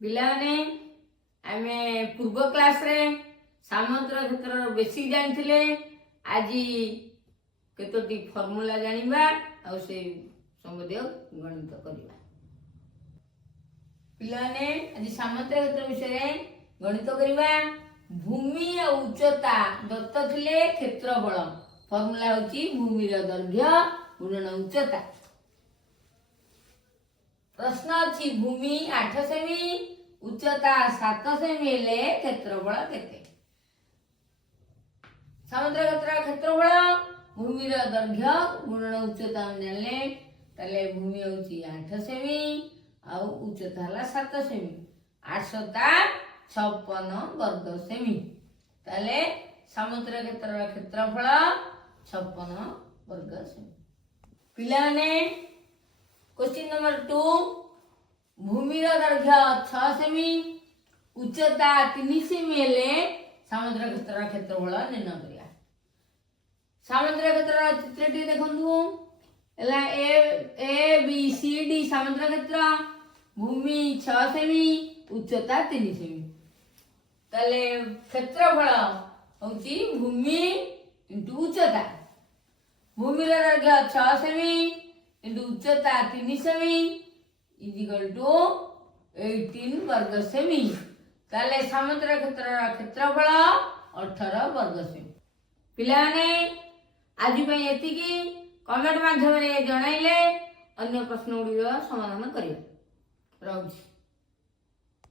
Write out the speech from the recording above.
पिलाने आमे पूर्व क्लास रे सामंतर क्षेत्र बेसिक जानथिले आज केतोटी फॉर्मूला जानिबा आ से संबंधी गणित करबा। पिलाने आज सामंतर क्षेत्र विषय गणित करबा। भूमि और उच्चता दत्त थिले क्षेत्रफल फॉर्मूला होची भूमिर दैर्घ्य गुणन उच्चता। प्रश्न अछि भूमि 8 सेमी उच्चता 7 सेमी ले क्षेत्रफल केते। समुद्र क्षेत्र क्षेत्रफल भूमिर दैर्घ्य गुणन उच्चता जानले तले भूमि होची 8 सेमी आ उच्चता हला 7 सेमी 8 सता 56 वर्ग सेमी तले समुद्र क्षेत्र क्षेत्रफल 56 वर्ग सेमी। पिलाने क्वेश्चन नंबर 2 भूमिर दैर्घ्य 6 सेमी उच्चता 3 सेमी ले समुद्र क्षेत्र क्षेत्रफल निर्णय करिया। समुद्र क्षेत्र चित्रटी देखंतु एला ए बी सी डी समुद्र क्षेत्र भूमि 6 सेमी उच्चता 3 सेमी तले क्षेत्रफल होची भूमि इंटू उच्चता। भूमिर दैर्घ्य 6 सेमी इंटू उच्चता 3 सेमी इज इक्वल टू 18 वर्ग सेमी तले समुद्र क्षेत्र क्षेत्रफल 18 वर्ग सेमी। पिलाने आज पई एतिकी कमेंट माध्यम रे जणाइले अन्य प्रश्न गुडी समाधान करियो। रहउछि।